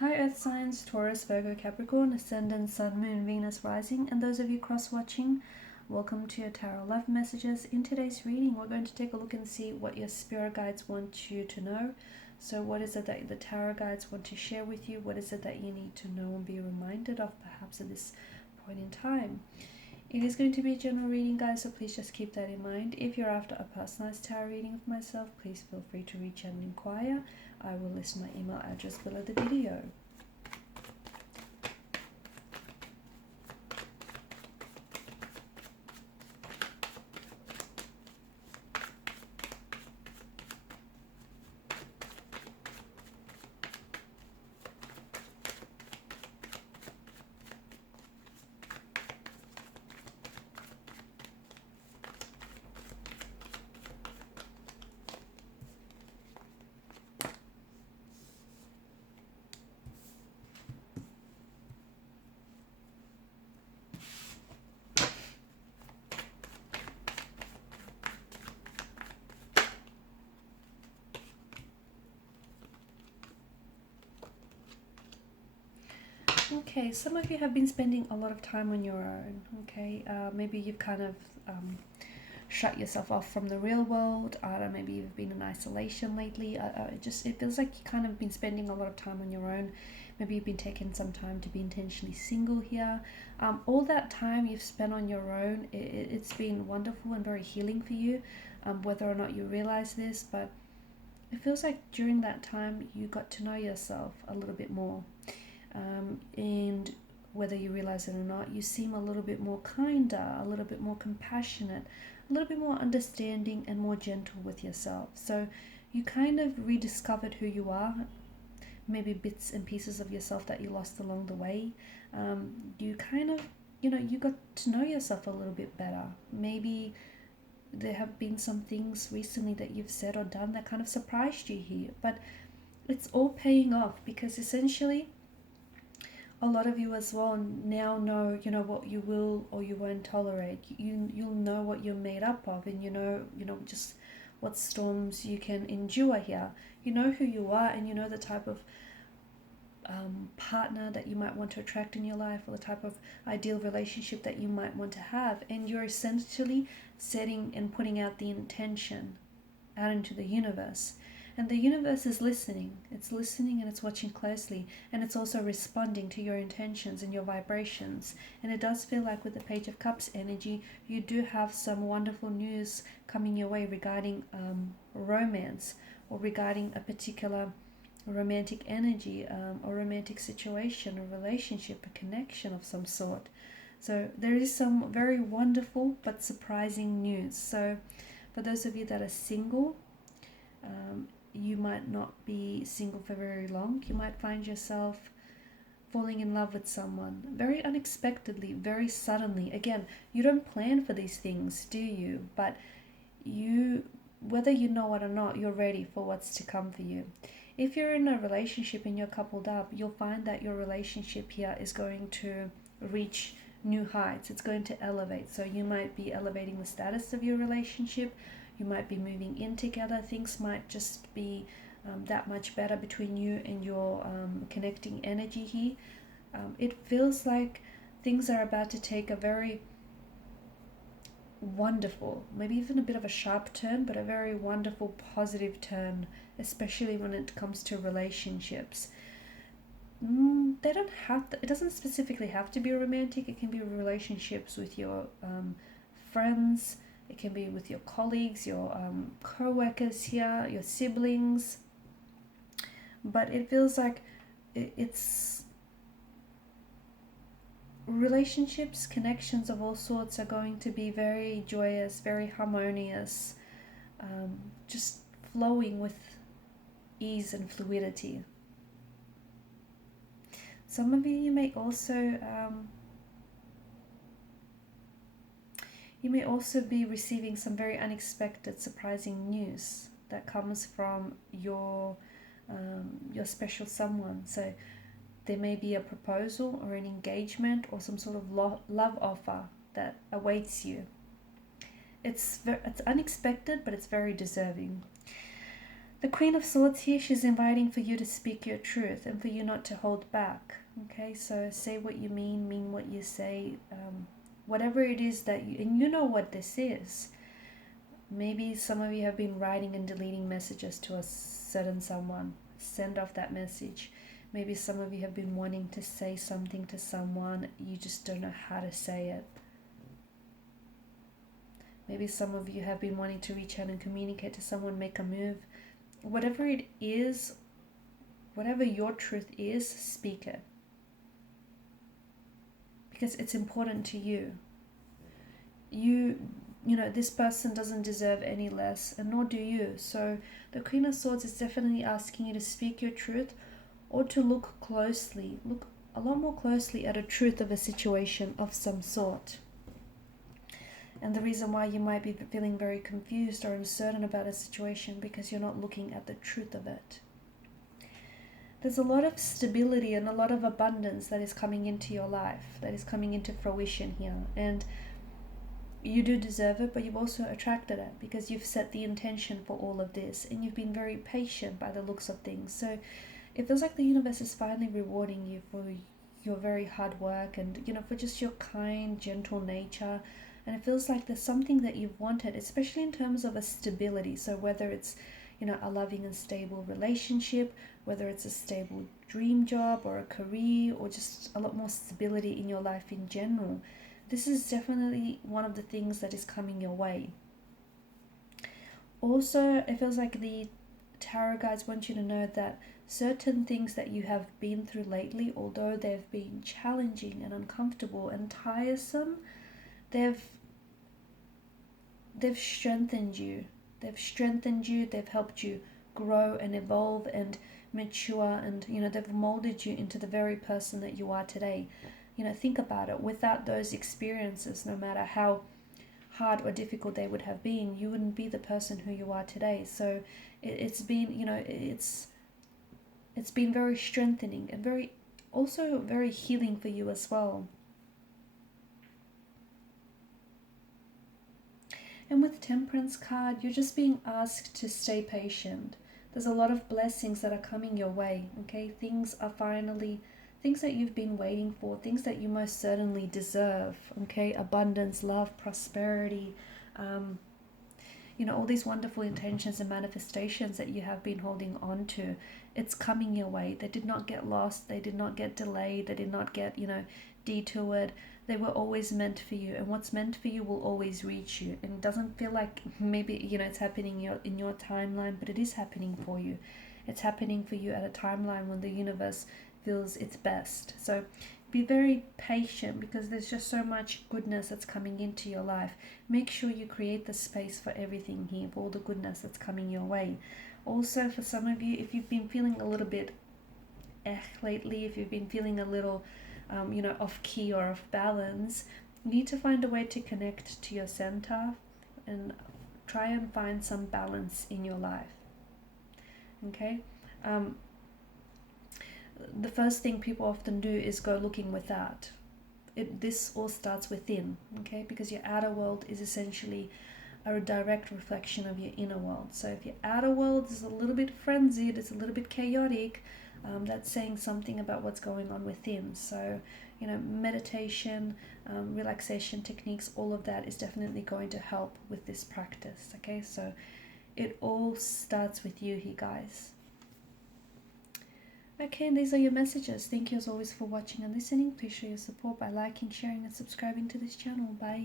Hi Earth signs, Taurus, Virgo, Capricorn, Ascendant, Sun, Moon, Venus, Rising, and those of you cross-watching, welcome to your Tarot Love Messages. In today's reading, we're going to take a look and see what your spirit guides want you to know. So what is it that the tarot guides want to share with you? What is it that you need to know and be reminded of perhaps at this point in time? It is going to be a general reading, guys, so please just keep that in mind. If you're after a personalized tarot reading of myself, please feel free to reach out and inquire. I will list my email address below the video. Okay, some of you have been spending a lot of time on your own, okay? Maybe you've kind of shut yourself off from the real world. I don't know, maybe you've been in isolation lately. It feels like you kind of been spending a lot of time on your own. Maybe you've been taking some time to be intentionally single here. All that time you've spent on your own, it's been wonderful and very healing for you, whether or not you realize this, but it feels like during that time you got to know yourself a little bit more. And whether you realize it or not, you seem a little bit more kinder, a little bit more compassionate, a little bit more understanding and more gentle with yourself. So you kind of rediscovered who you are, maybe bits and pieces of yourself that you lost along the way. You kind of, you got to know yourself a little bit better. Maybe there have been some things recently that you've said or done that kind of surprised you here, but it's all paying off because essentially a lot of you as well now know, what you will or you won't tolerate. You'll know what you're made up of, and you know just what storms you can endure here. You know who you are, and you know the type of partner that you might want to attract in your life, or the type of ideal relationship that you might want to have, and you're essentially setting and putting out the intention out into the universe. And the universe is listening. It's listening and it's watching closely. And it's also responding to your intentions and your vibrations. And it does feel like with the Page of Cups energy, you do have some wonderful news coming your way regarding romance, or regarding a particular romantic energy, or romantic situation, a relationship, a connection of some sort. So there is some very wonderful but surprising news. So for those of you that are single, you might not be single for very long. You might find yourself falling in love with someone very unexpectedly, very suddenly. Again, you don't plan for these things, do you? But you, whether you know it or not, you're ready for what's to come for you. If you're in a relationship and you're coupled up, you'll find that your relationship here is going to reach new heights. It's going to elevate. So you might be elevating the status of your relationship. You might be moving in together. Things might just be that much better between you and your connecting energy here. It feels like things are about to take a very wonderful, maybe even a bit of a sharp turn, but a very wonderful, positive turn, especially when it comes to relationships. They don't have to, it doesn't specifically have to be romantic. It can be relationships with your friends. It can be with your colleagues, your co-workers here, your siblings. But it feels like it's relationships, connections of all sorts are going to be very joyous, very harmonious, just flowing with ease and fluidity. Some of you may also be receiving some very unexpected, surprising news that comes from your special someone. So there may be a proposal or an engagement or some sort of love offer that awaits you. It's unexpected, but it's very deserving. The Queen of Swords here, she's inviting for you to speak your truth and for you not to hold back. Okay, so say what you mean what you say. Whatever it is that you, and you know what this is. Maybe some of you have been writing and deleting messages to a certain someone. Send off that message. Maybe some of you have been wanting to say something to someone, you just don't know how to say it. Maybe some of you have been wanting to reach out and communicate to someone, make a move. Whatever it is, whatever your truth is, speak it. Because it's important to you. You know, this person doesn't deserve any less, and nor do you. So the Queen of Swords is definitely asking you to speak your truth, or to look a lot more closely at a truth of a situation of some sort. And the reason why you might be feeling very confused or uncertain about a situation, because you're not looking at the truth of it. There's a lot of stability and a lot of abundance that is coming into your life, that is coming into fruition here. And you do deserve it, but you've also attracted it because you've set the intention for all of this, and you've been very patient by the looks of things. So it feels like the universe is finally rewarding you for your very hard work and, you know, for just your kind, gentle nature. And it feels like there's something that you've wanted, especially in terms of a stability. So whether it's, you know, a loving and stable relationship, whether it's a stable dream job or a career, or just a lot more stability in your life in general, this is definitely one of the things that is coming your way. Also, it feels like the tarot guides want you to know that certain things that you have been through lately, although they've been challenging and uncomfortable and tiresome, they've strengthened you. They've helped you grow and evolve and mature, and, you know, they've molded you into the very person that you are today. You know, think about it. Without those experiences, no matter how hard or difficult they would have been, you wouldn't be the person who you are today. So it's been, you know, it's been very strengthening and very healing for you as well. And with Temperance card, you're just being asked to stay patient. There's a lot of blessings that are coming your way, okay? Things that you've been waiting for, things that you most certainly deserve, okay? Abundance, love, prosperity, you know, all these wonderful intentions and manifestations that you have been holding on to, it's coming your way. They did not get lost. They did not get delayed. They did not get, you know, detoured. They were always meant for you, and what's meant for you will always reach you. And it doesn't feel like maybe, you know, it's happening in your timeline, but it is happening for you. It's happening for you at a timeline when the universe feels its best. So be very patient, because there's just so much goodness that's coming into your life. Make sure you create the space for everything here, for all the goodness that's coming your way. Also, for some of you, if you've been feeling a little bit lately, if you've been feeling a little you know, off key or off balance, you need to find a way to connect to your center and try and find some balance in your life. Okay? The first thing people often do is go looking without. This all starts within, okay? Because your outer world is essentially a direct reflection of your inner world. So if your outer world is a little bit frenzied, it's a little bit chaotic, that's saying something about what's going on within. So, you know, meditation, relaxation techniques, all of that is definitely going to help with this practice, okay? So it all starts with you here, guys. Okay, and these are your messages. Thank you as always for watching and listening. Please show your support by liking, sharing, and subscribing to this channel. Bye.